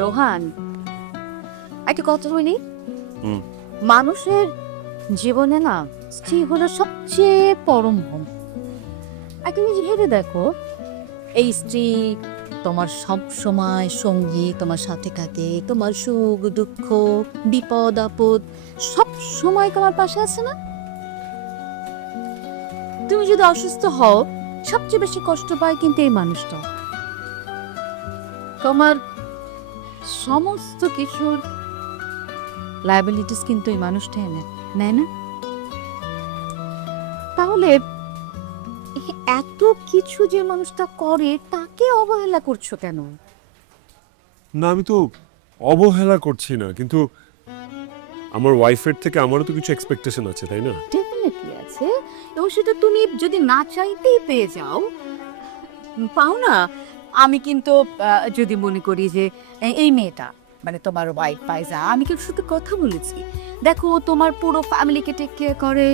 রোহান, একটা কথা বলি। হুম। মানুষের জীবনে না স্ত্রী হলো সবচেয়ে পরম ধন। একটা জিনিস ভেবে দেখো, এই স্ত্রী তোমার সব সময় সঙ্গী, তোমার সাথে থাকে, তোমার সুখ দুঃখ বিপদ আপদ সব সময় তোমার পাশে আছে না? তুমি যদি অসুস্থ হও, সবচেয়ে বেশি কষ্ট পায় কিন্তু এই মানুষটা। তোমার সমস্ত কিছুর লায়াবিলিটিস কিন্তু এই মানুষটা নেয় না? তাহলে এই এত কিছু যে মানুষটা করে তাকে অবহেলা করছো কেন? না, আমি তো অবহেলা করছি না, কিন্তু আমার ওয়াইফের থেকে আমারও তো কিছু এক্সপেকটেশন আছে, তাই না? ডেফিনেটলি আছে, এবং সেটা তুমি যদি না চাইতেই পেয়ে যাও, পাও না। আমি কিন্তু যদি মনে করি যে এই মেয়েটা মানে তোমার ওয়াইফ পাইজা, আমি কিন্তু শুধু কথা বলেছি। দেখো, তোমার পুরো ফ্যামিলিকে টেক কেয়ার করে,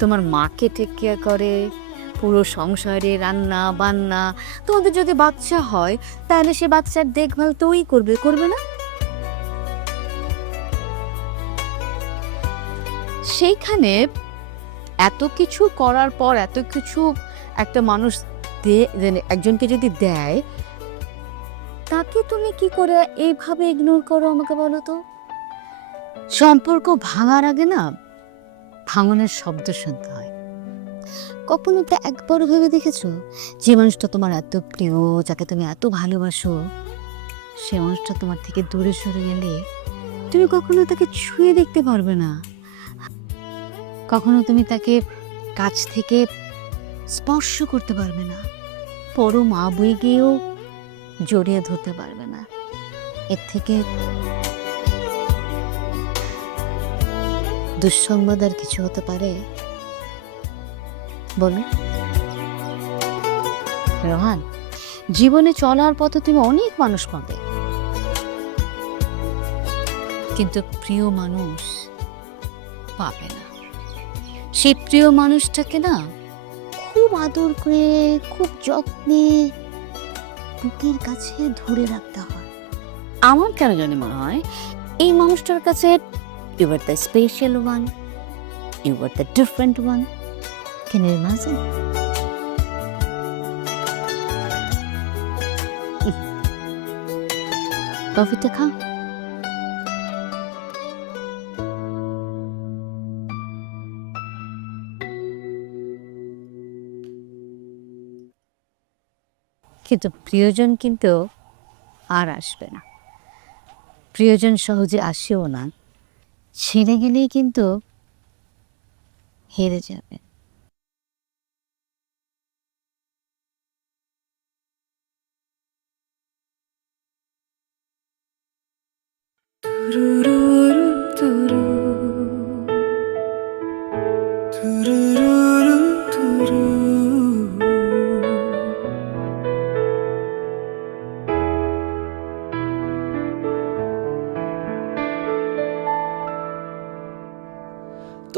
তোমার মাকে টেক কেয়ার করে, পুরো সংসারে রান্না বান্না। তোমাদের যদি বাচ্চা হয় তাহলে সে বাচ্চার দেখভাল তো ওই করবে না? সেইখানে এত কিছু করার পর, এত কিছু একটা মানুষ একজনকে যদি দেয়, তাকে তুমি কি করে এইভাবে ইগনোর করো আমাকে বলো তো? সম্পর্ক ভাঙার আগে না ভাঙনের শব্দ শুনতে হয়। কখনো তো একবার ভেবে দেখেছো, যে মানুষটা তোমার এত প্রিয়, যাকে তুমি এত ভালোবাসো, সে মানুষটা তোমার থেকে দূরে সরে গেলে তুমি কখনো তাকে ছুঁয়ে দেখতে পারবে না, কখনো তুমি তাকে কাছ থেকে স্পর্শ করতে পারবে না, পরম আবেগেও জড়িয়ে ধরতে পারবে না। এর থেকে দুঃসংবাদ আর কিছু হতে পারে? বলো রোহান, জীবনে চলার পথে তুমি অনেক মানুষ পাবে, কিন্তু প্রিয় মানুষ পাবে না। সেই প্রিয় মানুষটাকে না খুব আদর করে, খুব যত্নে বুকের কাছে ধরে রাখতে হয়। আমার কেন জানি মনে হয় এই মানুষটার কাছে you are the special one, you are the different one. Can you imagine? কফিটা খাও। কিন্তু প্রিয়জন কিন্তু আর আসবে না। প্রিয়জন সহজে আসেও না, ছেড়ে গেলেই কিন্তু হেরে যাবে।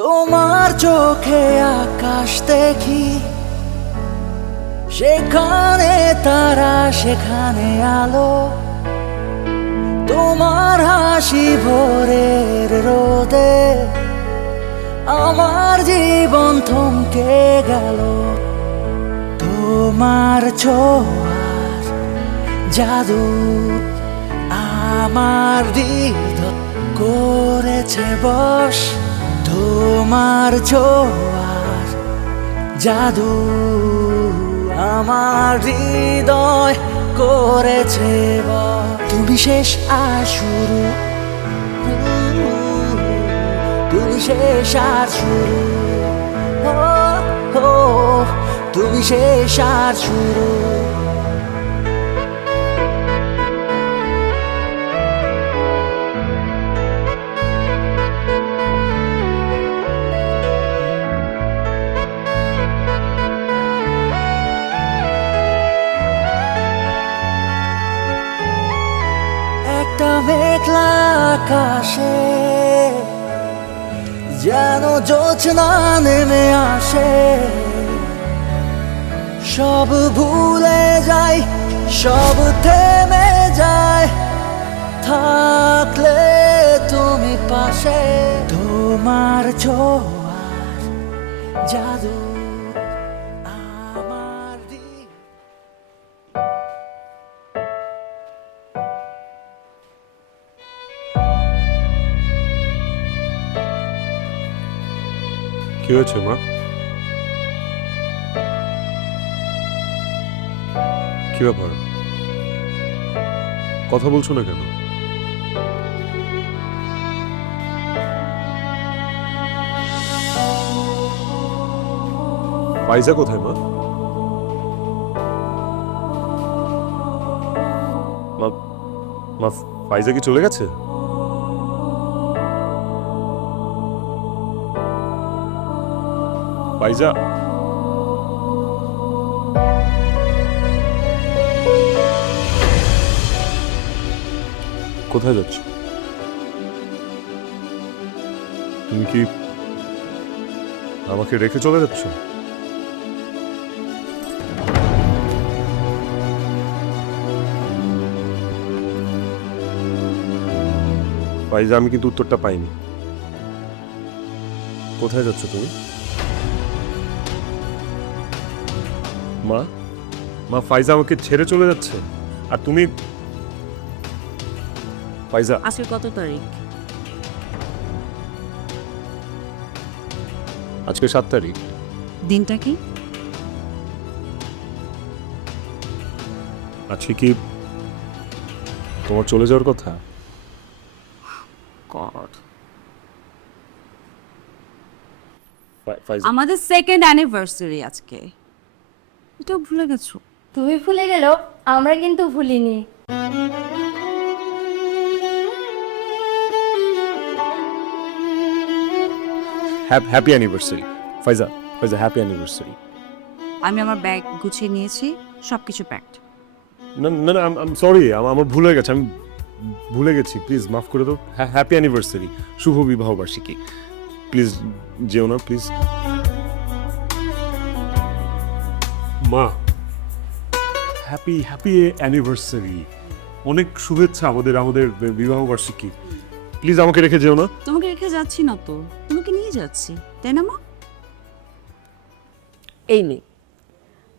তোমার চোখে আকাশ দেখি, সেখানে তারা সেখানে আলো। তোমার হাসি ভোরের রোদে আমার জীবন থমকে গেল। তোমার ছোঁয়ার জাদু আমার হৃদয় করেছে বশ। তোমার ছোঁয়ার জাদু আমার হৃদয় করেছে বশ। তুমি শেষ আর শুরু, তুমি শেষ আর শুরু, ও তুমি শেষ আর শুরু। একটা মেঘলা আকাশে যেন জ্যোৎস্না নেমে আসে, সব ভুলে যাই, সব থেমে যায়, জাদু আমার হৃদয়। কি হয়েছে মা? কি ব্যাপার? কথা বলছো না কেন? ফাইজা কোথায় মা? মা মা ফাইজা কি চলে গেছে? ফাইজা, কোথায় যাচ্ছ? তুমি কি আমাকে রেখে চলে যাচ্ছ? ফাইজা, আমি কিন্তু উত্তরটা পাইনি। কোথায় যাচ্ছ তুমি? মা, মা ফাইজা আমাকে ছেড়ে চলে যাচ্ছে, আর তুমি? ফাইজা, আজকে কত তারিখ? আজকে 7 তারিখ। দিনটা কি? আজকে কি তোমার চলে যাওয়ার কথা? গড, ফাইজা, আমাদের সেকেন্ড অ্যানিভার্সারি আজকে, এটাও ভুলে গেছো? তুমি ভুলে গেলেও আমরা কিন্তু ভুলিনি। হ্যাপি অ্যানিভার্সারি ফাইজা। ফাইজা, হ্যাপি অ্যানিভার্সারি। আমি আমার ব্যাগ গুছিয়ে নিয়েছি, সবকিছু প্যাকড। না না না, আই এম সরি, আমার ভুল হয়ে গেছে, আমি ভুলে গেছি, প্লিজ মাফ করে দাও। হ্যাপি অ্যানিভার্সারি, শুভ বিবাহ বার্ষিকী। প্লিজ যেও না, প্লিজ। মা, হ্যাপি হ্যাপি অ্যানিভার্সারি, অনেক শুভেচ্ছা আমাদের আমাদের বিবাহ বার্ষিকী। প্লিজ আমাকে রেখে যেও না। তোমাকে রেখে যাচ্ছি না তো, তোমাকে নিয়ে যাচ্ছি, তাই না মা? এই নে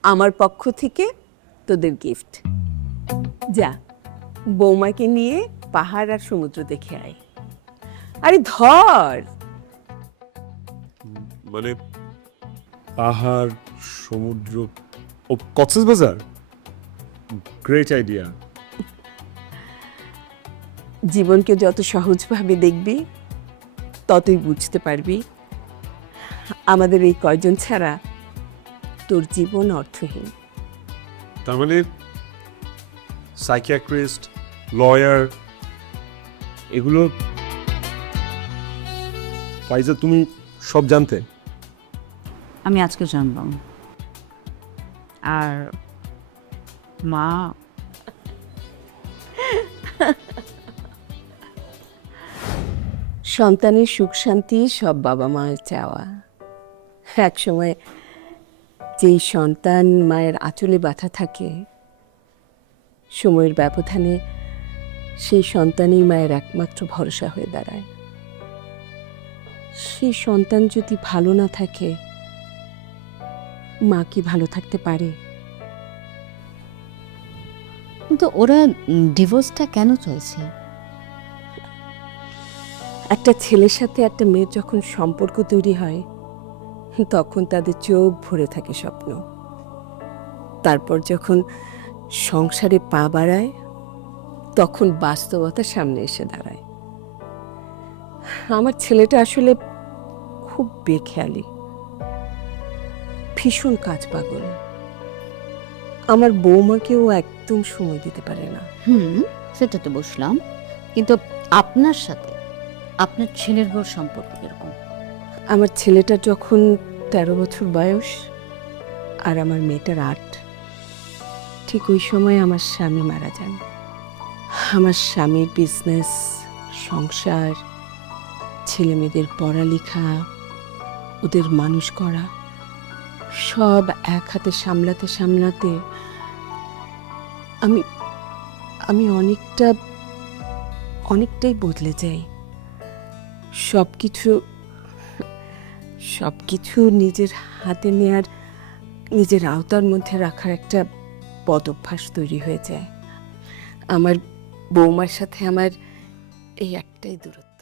আমার পক্ষ থেকে তোদের গিফট। যা বৌমাকে নিয়ে পাহাড় আর সমুদ্র দেখে আয়। আরে ধর। মানে পাহাড়, সমুদ্র, ও কক্সবাজার, গ্রেট আইডিয়া। জীবনকে যত সহজভাবে দেখবি ততই বুঝতে পারবি আমাদের এই কয়জন ছাড়া তোর জীবন অর্থহীন। তার মানে সাইকিয়াট্রিস্ট, লয়ার, এগুলো ফাইজা তুমি সব জানতে? আমি আজকে জানলাম। আর মা, সন্তানের সুখ শান্তি সব বাবা মায়ের চাওয়া। এক সময় যেই সন্তান মায়ের আঁচলে বাঁধা থাকে, সময়ের ব্যবধানে সেই সন্তানই মায়ের একমাত্র ভরসা হয়ে দাঁড়ায়। সেই সন্তান যদি ভালো না থাকে, মা কি ভালো থাকতে পারে? কিন্তু ওরা ডিভোর্সটা কেন চলছে? একটা ছেলের সাথে একটা মেয়ের যখন সম্পর্ক তৈরি হয়, তখন তাদের চোখ ভরে থাকে স্বপ্ন। তারপর যখন সংসারে পা বাড়ায়, তখন বাস্তবতা সামনে এসে দাঁড়ায়। আমার ছেলেটা আসলে খুব বেখেয়ালি, ভীষণ কাজ পাগল। আমার বৌমাকেও একদম সময় দিতে পারে না। সেটা তো বুঝলাম, কিন্তু আপনার সাথে আপনার ছেলের বউর সম্পর্ক কিরকম? আমার ছেলেটার যখন 13 বছর বয়স আর আমার মেয়েটার 8, ঠিক ওই সময় আমার স্বামী মারা যান। আমার স্বামীর বিজনেস, সংসার, ছেলে মেয়েদের পড়ালেখা, ওদের মানুষ করা, সব এক হাতে সামলাতে সামলাতে আমি আমি অনেকটাই বদলে যাই। সব কিছু নিজের হাতে নেয়ার, নিজের আওতার মধ্যে রাখার একটা বদ অভ্যাস তৈরি হয়ে যায়। আমার বৌমার সাথে আমার এই একটাই দূরত্ব।